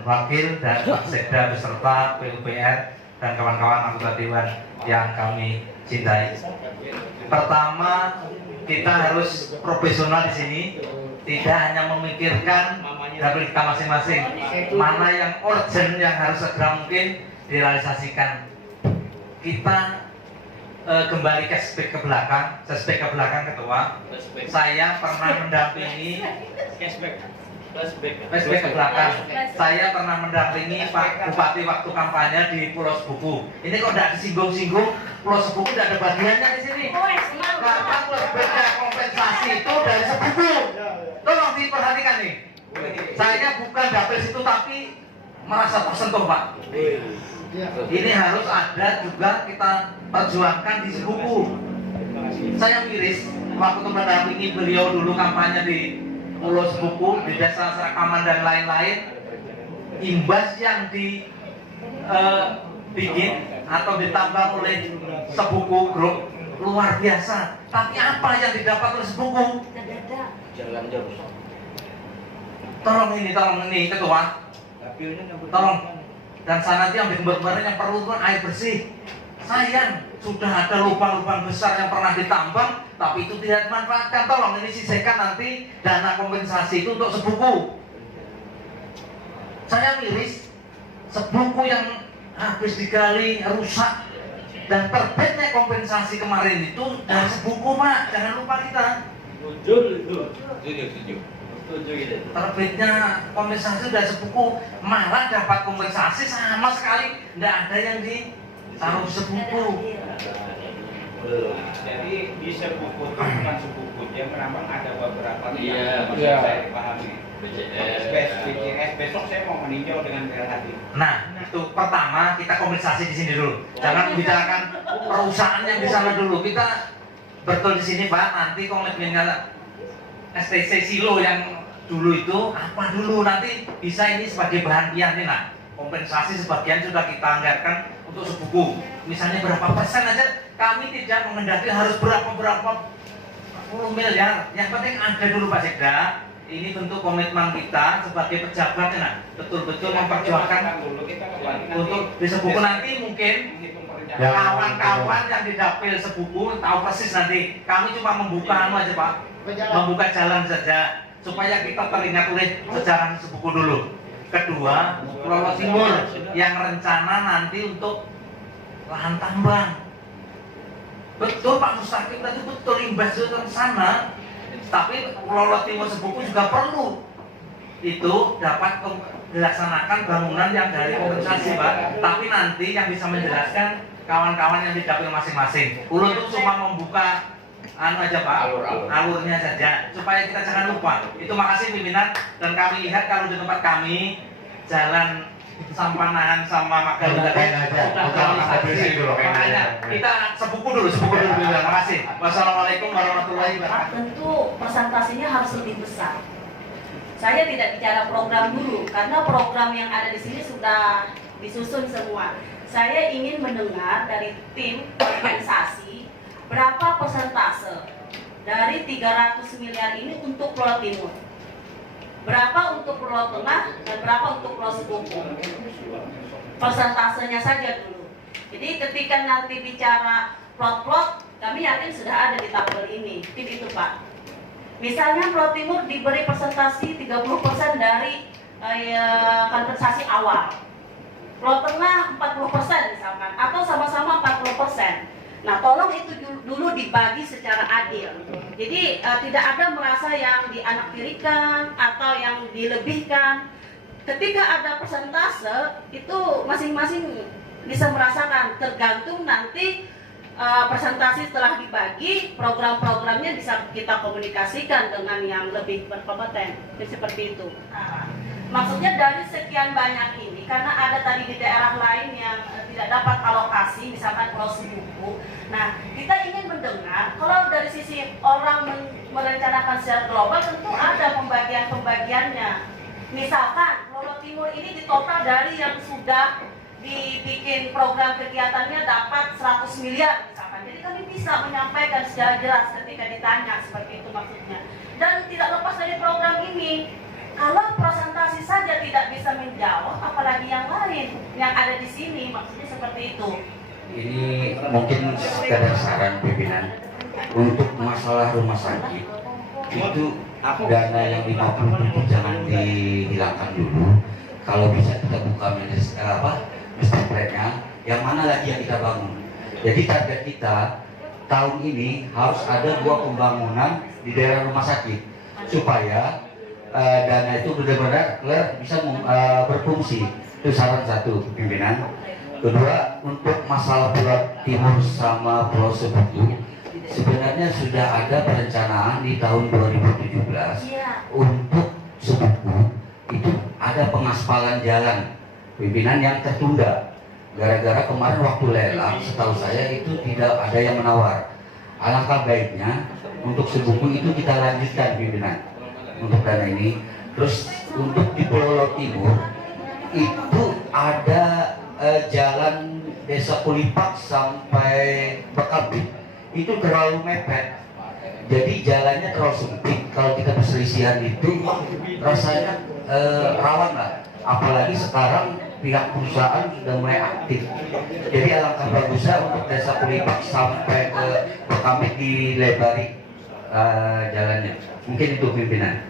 Wakil dan Pak Sekda beserta PUPR dan kawan-kawan anggota Dewan yang kami cintai. Pertama, kita harus profesional di sini, tidak hanya memikirkan dapil kita masing-masing, mana yang urgent yang harus segera mungkin direalisasikan. Kita kembali flashback ke belakang ketua. Saya pernah mendampingi flashback ke belakang. Saya pernah mendampingi Pak Bupati waktu kampanye di Pulau Sebuku. Ini kok tidak disinggung-singgung, Pulau Sebuku tidak ada bagiannya di sini. Bahkan berbeda kompensasi itu dari Sebuku. Tolong diperhatikan nih. Saya bukan dapil situ tapi merasa tersentuh, Pak. Ini harus ada juga kita perjuangkan di Sebuku. Saya miris waktu mendampingi beliau dulu kampanye di Pulau Sebuku, di Desa Serakaman dan lain-lain. Imbas yang dibikin atau ditambah oleh Sebuku Group luar biasa. Tapi apa yang didapat oleh Sebuku? Jalan terus. Tolong ini ketua. Tolong. Dan sana nanti yang kemarin yang perlu itu air bersih. Sayang, sudah ada lubang-lubang besar yang pernah ditambang, tapi itu tidak dimanfaatkan. Tolong ini sisihkan nanti dana kompensasi itu untuk Sebuku. Saya miris, Sebuku yang habis digali rusak dan terbitnya kompensasi kemarin itu dari Sebuku, Pak. Jangan lupa kita. Setuju. Terbitnya kompensasi dari Sebuku, malah dapat kompensasi sama sekali tidak ada yang ditaruh Sebuku. Jadi di Sebuku itu bukan Sebuku, dia menambang ada beberapa Iya. saya pahami. BCS besok saya mau meninjau dengan hati. Nah, itu pertama kita kompensasi di sini dulu. Jangan membicarakan perusahaan yang di sana dulu. Kita betul di sini, Pak. Nanti komitmennya STC Silo yang dulu itu apa dulu, nanti bisa ini sebagai bahan pian nih. Nah, kompensasi sebagian sudah kita anggarkan untuk Sebuku. Misalnya berapa persen aja, kami tidak mengendaki harus berapa puluh miliar. Yang penting ada dulu, Pak Sekda. Ini bentuk komitmen kita sebagai pejabat, nah, betul-betul memperjuangkan untuk di Sebuku. Nanti mungkin kawan-kawan yang di dapil Sebuku tahu persis nanti. Kami cuma membuka aja, Pak, membuka jalan saja supaya kita teringat oleh sejarah Sebuku dulu. Kedua, Pulau Timur yang rencana nanti untuk lahan tambang. Betul Pak Mustaqim tadi, betul imbas itu ke sana. Tapi Pulau Timur Sebuku juga perlu itu dapat dilaksanakan bangunan yang dari kompensasi, Pak. Tapi nanti yang bisa menjelaskan kawan-kawan yang di dapil masing-masing. Untuk cuma membuka aja, Pak, alurnya saja supaya kita jangan lupa. Itu makasih pimpinan. Dan kami lihat kalau di tempat kami jalan Sampanahan sama Magalu tadi makanya kita Sebuku dulu. Terima kasih. Wassalamualaikum warahmatullahi wabarakatuh. Tentu presentasinya harus lebih besar. Saya tidak bicara program dulu karena program yang ada di sini sudah disusun semua. Saya ingin mendengar dari tim organisasi berapa persentase dari 300 miliar ini untuk Pulau Timur, berapa untuk Pulau Tengah, dan berapa untuk Pulau Sebuku. Persentasenya saja dulu. Jadi ketika nanti bicara plot-plot, kami yakin sudah ada di tabel ini. Itu Pak. Misalnya Pulau Timur diberi persentasi 30% dari kompensasi awal. Pulau Tengah 40% misalkan, atau sama-sama 40%. Nah, tolong itu dulu dibagi secara adil. Jadi tidak ada merasa yang dianaktirikan atau yang dilebihkan. Ketika ada persentase, itu masing-masing bisa merasakan. Tergantung nanti presentasi setelah dibagi, program-programnya bisa kita komunikasikan dengan yang lebih berkompeten. Seperti itu. Maksudnya dari sekian banyak ini, karena ada tadi di daerah lain yang tidak dapat alokasi, misalkan Pulau Sebuku. Nah, kita ingin mendengar, kalau dari sisi orang merencanakan secara global, tentu ada pembagian-pembagiannya. Misalkan, Pulau Timur ini di total dari yang sudah dibikin program kegiatannya dapat 100 miliar misalkan. Jadi kami bisa menyampaikan secara jelas ketika ditanya, seperti itu maksudnya. Dan tidak lepas dari program ini, Kalau presentasi saja tidak bisa menjawab, apalagi yang lain yang ada di sini, maksudnya seperti itu. Ini mungkin sekadar saran pimpinan untuk masalah rumah sakit itu dana yang 57 jangan dihilangkan dulu. Kalau bisa kita buka master plan-nya, yang mana lagi yang kita bangun. Jadi target kita tahun ini harus ada 2 pembangunan di daerah rumah sakit supaya dana itu benar-benar bisa berfungsi. Itu saran satu pimpinan. Kedua, untuk masalah Pulau Timur sama Pulau Sebuku, sebenarnya sudah ada perencanaan di tahun 2017 untuk Sebuku itu ada pengaspalan jalan pimpinan yang tertunda gara-gara kemarin waktu lelang, setahu saya itu tidak ada yang menawar. Alangkah baiknya untuk Sebuku itu kita lanjutkan pimpinan untuk dana ini. Terus untuk di Pulau Timur itu ada jalan Desa Kulipak sampai Bekabit itu terlalu mepet, jadi jalannya terlalu sempit. Kalau kita perselisihan itu rasanya rawan lah, apalagi sekarang pihak perusahaan sudah mulai aktif. Jadi alangkah bagusnya untuk Desa Kulipak sampai ke Bekabit dilebari jalannya. Mungkin itu pimpinan.